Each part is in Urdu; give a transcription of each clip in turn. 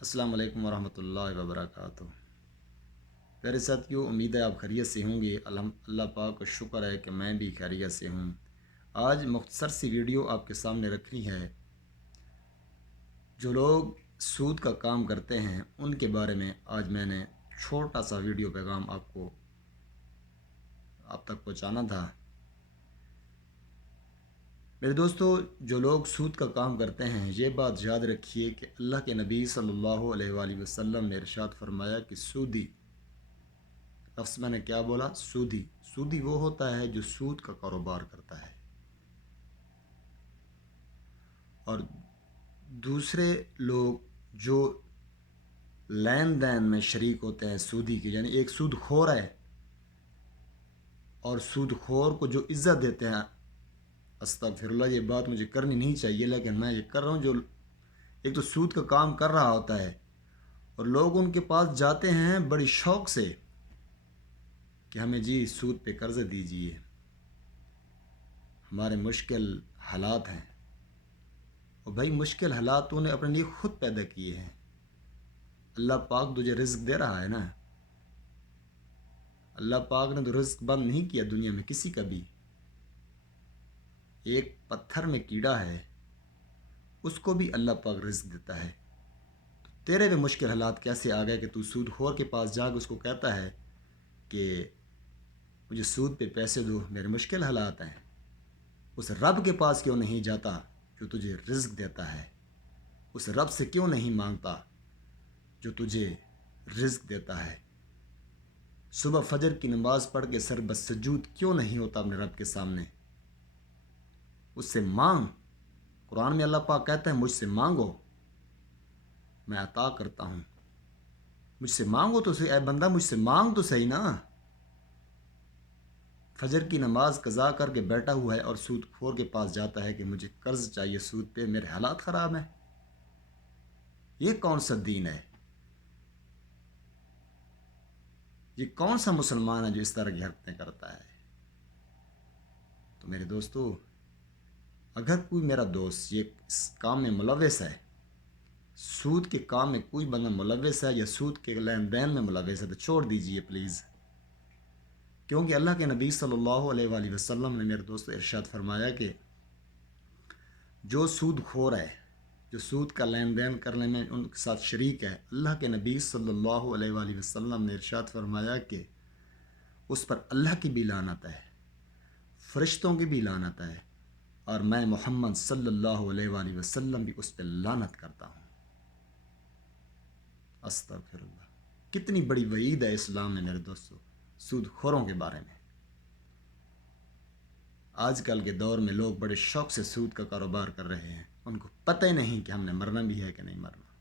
السلام علیکم ورحمۃ اللہ وبرکاتہ۔ پیارے ساتھیوں، امید ہے آپ خیریت سے ہوں گے۔ اللہ پاک کا شکر ہے کہ میں بھی خیریت سے ہوں۔ آج مختصر سی ویڈیو آپ کے سامنے رکھنی ہے۔ جو لوگ سود کا کام کرتے ہیں ان کے بارے میں آج میں نے چھوٹا سا ویڈیو پیغام آپ تک پہنچانا تھا۔ میرے دوستو، جو لوگ سود کا کام کرتے ہیں یہ بات یاد رکھیے کہ اللہ کے نبی صلی اللہ علیہ وآلہ وسلم نے ارشاد فرمایا کہ سودی، لفظ میں نے کیا بولا؟ سودی وہ ہوتا ہے جو سود کا کاروبار کرتا ہے، اور دوسرے لوگ جو لین دین میں شریک ہوتے ہیں سودی کے، یعنی ایک سود خور ہے اور سود خور کو جو عزت دیتے ہیں، استغفر اللہ، یہ بات مجھے کرنی نہیں چاہیے لیکن میں یہ کر رہا ہوں۔ جو ایک تو سود کا کام کر رہا ہوتا ہے اور لوگ ان کے پاس جاتے ہیں بڑی شوق سے کہ ہمیں جی سود پہ قرض دیجیے، ہمارے مشکل حالات ہیں۔ اور بھائی، مشکل حالات تو نے اپنے لیے خود پیدا کیے ہیں۔ اللہ پاک تجھے رزق دے رہا ہے نا۔ اللہ پاک نے تو رزق بند نہیں کیا دنیا میں کسی کا بھی۔ ایک پتھر میں کیڑا ہے، اس کو بھی اللہ پاک رزق دیتا ہے۔ تو تیرے بھی مشکل حالات کیسے آ گئے کہ تو سود خور کے پاس جا کے اس کو کہتا ہے کہ مجھے سود پہ پیسے دو، میرے مشکل حالات ہیں؟ اس رب کے پاس کیوں نہیں جاتا جو تجھے رزق دیتا ہے؟ اس رب سے کیوں نہیں مانگتا جو تجھے رزق دیتا ہے؟ صبح فجر کی نماز پڑھ کے سر بسجود کیوں نہیں ہوتا اپنے رب کے سامنے؟ اس سے مانگ۔ قرآن میں اللہ پاک کہتا ہے مجھ سے مانگو میں عطا کرتا ہوں۔ مجھ سے مانگو تو صحیح، اے بندہ مجھ سے مانگ تو صحیح نا۔ فجر کی نماز قضا کر کے بیٹھا ہوا ہے اور سود خور کے پاس جاتا ہے کہ مجھے قرض چاہیے سود پہ، میرے حالات خراب ہیں۔ یہ کون سا دین ہے؟ یہ کون سا مسلمان ہے جو اس طرح کی حرکتیں کرتا ہے؟ تو میرے دوستو، اگر کوئی میرا دوست یہ اس کام میں ملوث ہے، سود کے کام میں کوئی بندہ ملوث ہے یا سود کے لین دین میں ملوث ہے، تو چھوڑ دیجئے پلیز۔ کیونکہ اللہ کے نبی صلی اللہ علیہ وآلہ وسلم نے میرے دوست ارشاد فرمایا کہ جو سود خور ہے، جو سود کا لین دین کرنے میں ان کے ساتھ شریک ہے، اللہ کے نبی صلی اللہ علیہ وآلہ وسلم نے ارشاد فرمایا کہ اس پر اللہ کی بھی لعنت ہے، فرشتوں کی بھی لعنت ہے، اور میں محمد صلی اللہ علیہ وآلہ وسلم بھی اس پہ لعنت کرتا ہوں۔ استغفر اللہ! کتنی بڑی وعید ہے اسلام میں میرے دوستو سود خوروں کے بارے میں۔ آج کل کے دور میں لوگ بڑے شوق سے سود کا کاروبار کر رہے ہیں، ان کو پتہ ہی نہیں کہ ہم نے مرنا بھی ہے کہ نہیں مرنا۔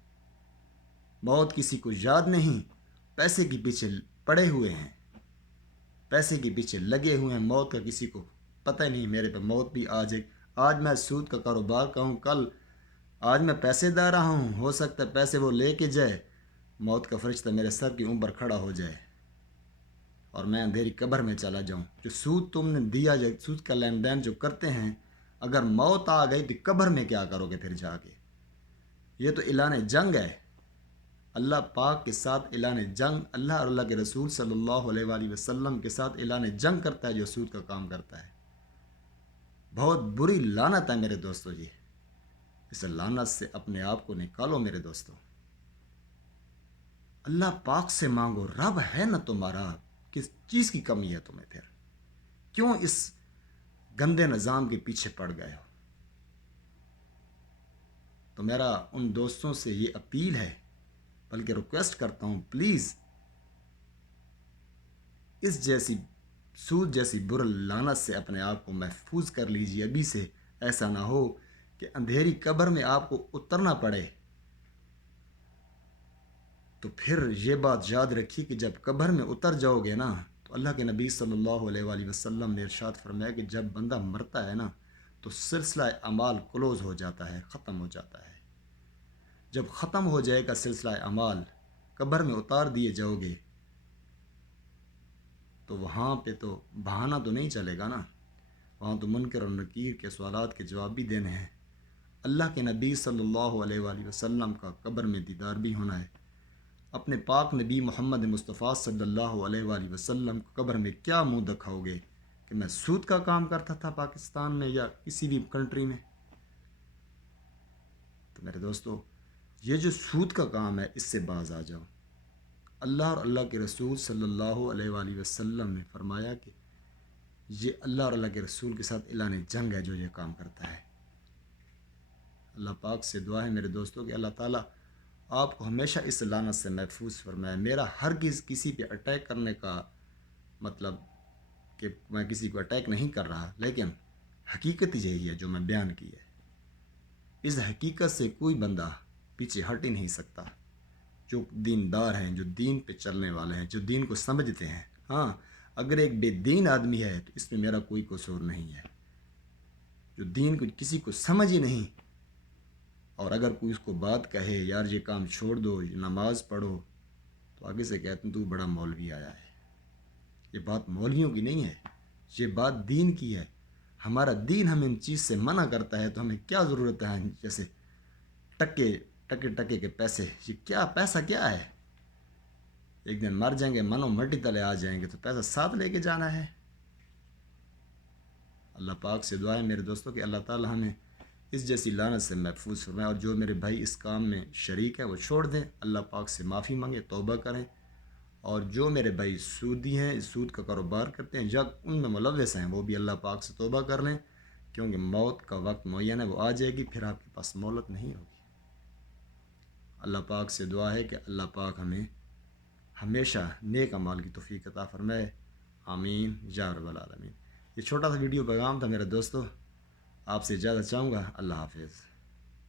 موت کسی کو یاد نہیں، پیسے کے پیچھے پڑے ہوئے ہیں، پیسے کے پیچھے لگے ہوئے ہیں۔ موت کا کسی کو پتہ ہی نہیں، میرے پہ موت بھی آ جائے۔ آج میں سود کا کاروبار کروں، کل آج میں پیسے دے رہا ہوں، ہو سکتا ہے پیسے وہ لے کے جائے، موت کا فرشتہ میرے سر کے اوپر کھڑا ہو جائے اور میں اندھیری قبر میں چلا جاؤں۔ جو سود تم نے دیا، جو سود کا لین دین جو کرتے ہیں، اگر موت آ گئی تو قبر میں کیا کرو گے پھر جا کے؟ یہ تو اعلان جنگ ہے، اللہ پاک کے ساتھ اعلان جنگ۔ اللہ اور اللہ کے رسول صلی اللہ علیہ وآلہ وسلم کے ساتھ اعلان جنگ کرتا ہے جو سود کا کام کرتا ہے۔ بہت بری لعنت ہے میرے دوستو جی، اس لعنت سے اپنے آپ کو نکالو میرے دوستو۔ اللہ پاک سے مانگو، رب ہے نا تمہارا، کس چیز کی کمی ہے تمہیں پھر؟ کیوں اس گندے نظام کے پیچھے پڑ گئے ہو؟ تو میرا ان دوستوں سے یہ اپیل ہے، بلکہ ریکویسٹ کرتا ہوں، پلیز اس جیسی سود جیسی بر لعنت سے اپنے آپ کو محفوظ کر لیجیے ابھی سے۔ ایسا نہ ہو کہ اندھیری قبر میں آپ کو اترنا پڑے۔ تو پھر یہ بات یاد رکھیے کہ جب قبر میں اتر جاؤ گے نا، تو اللہ کے نبی صلی اللہ علیہ وآلہ وسلم نے ارشاد فرمایا کہ جب بندہ مرتا ہے نا تو سلسلہ اعمال کلوز ہو جاتا ہے، ختم ہو جاتا ہے۔ جب ختم ہو جائے گا سلسلہ اعمال، قبر میں اتار دیے جاؤ گے، تو وہاں پہ تو بہانہ تو نہیں چلے گا نا، وہاں تو منکر اور نکیر کے سوالات کے جواب بھی دینے ہیں، اللہ کے نبی صلی اللہ علیہ وآلہ وسلم کا قبر میں دیدار بھی ہونا ہے، اپنے پاک نبی محمد مصطفیٰ صلی اللہ علیہ وآلہ وسلم کو قبر میں کیا منہ دکھاؤ گے کہ میں سود کا کام کرتا تھا پاکستان میں یا کسی بھی کنٹری میں؟ تو میرے دوستو، یہ جو سود کا کام ہے اس سے باز آ جاؤ۔ اللہ اور اللہ کے رسول صلی اللہ علیہ وآلہ وسلم نے فرمایا کہ یہ اللہ اور اللہ کے رسول کے ساتھ اعلان جنگ ہے جو یہ کام کرتا ہے۔ اللہ پاک سے دعا ہے میرے دوستوں کہ اللہ تعالیٰ آپ کو ہمیشہ اس لعنت سے محفوظ فرمائے۔ میرا ہرگز کسی پہ اٹیک کرنے کا مطلب کہ میں کسی کو اٹیک نہیں کر رہا، لیکن حقیقت یہی ہے جو میں بیان کی ہے۔ اس حقیقت سے کوئی بندہ پیچھے ہٹ ہی نہیں سکتا۔ جو دیندار ہیں، جو دین پہ چلنے والے ہیں، جو دین کو سمجھتے ہیں، ہاں اگر ایک بے دین آدمی ہے تو اس میں میرا کوئی قصور نہیں ہے۔ جو دین کو کسی کو سمجھ ہی نہیں، اور اگر کوئی اس کو بات کہے یار یہ کام چھوڑ دو، یہ نماز پڑھو، تو آگے سے کہتے ہیں تو بڑا مولوی آیا ہے۔ یہ بات مولویوں کی نہیں ہے، یہ بات دین کی ہے۔ ہمارا دین ہمیں ان چیز سے منع کرتا ہے تو ہمیں کیا ضرورت ہے جیسے ٹکے کے پیسے، یہ کیا پیسہ کیا ہے؟ ایک دن مر جائیں گے، منو مٹی تلے آ جائیں گے، تو پیسہ ساتھ لے کے جانا ہے۔ اللہ پاک سے دعا ہے میرے دوستوں کہ اللہ تعالی ہمیں اس جیسی لعنت سے محفوظ فرمائے، اور جو میرے بھائی اس کام میں شریک ہیں وہ چھوڑ دیں، اللہ پاک سے معافی مانگیں، توبہ کریں، اور جو میرے بھائی سودی ہیں، اس سود کا کاروبار کرتے ہیں یا ان میں ملوث ہیں، وہ بھی اللہ پاک سے توبہ کر لیں، کیونکہ موت کا وقت معین ہے، وہ آ جائے گی، پھر آپ کے پاس مہلت نہیں ہوگی۔ اللہ پاک سے دعا ہے کہ اللہ پاک ہمیں ہمیشہ نیک اعمال کی توفیق عطا فرمائے، آمین یا رب العالمین۔ یہ چھوٹا سا ویڈیو پیغام تھا میرے دوستو، آپ سے اجازت چاہوں گا، اللہ حافظ۔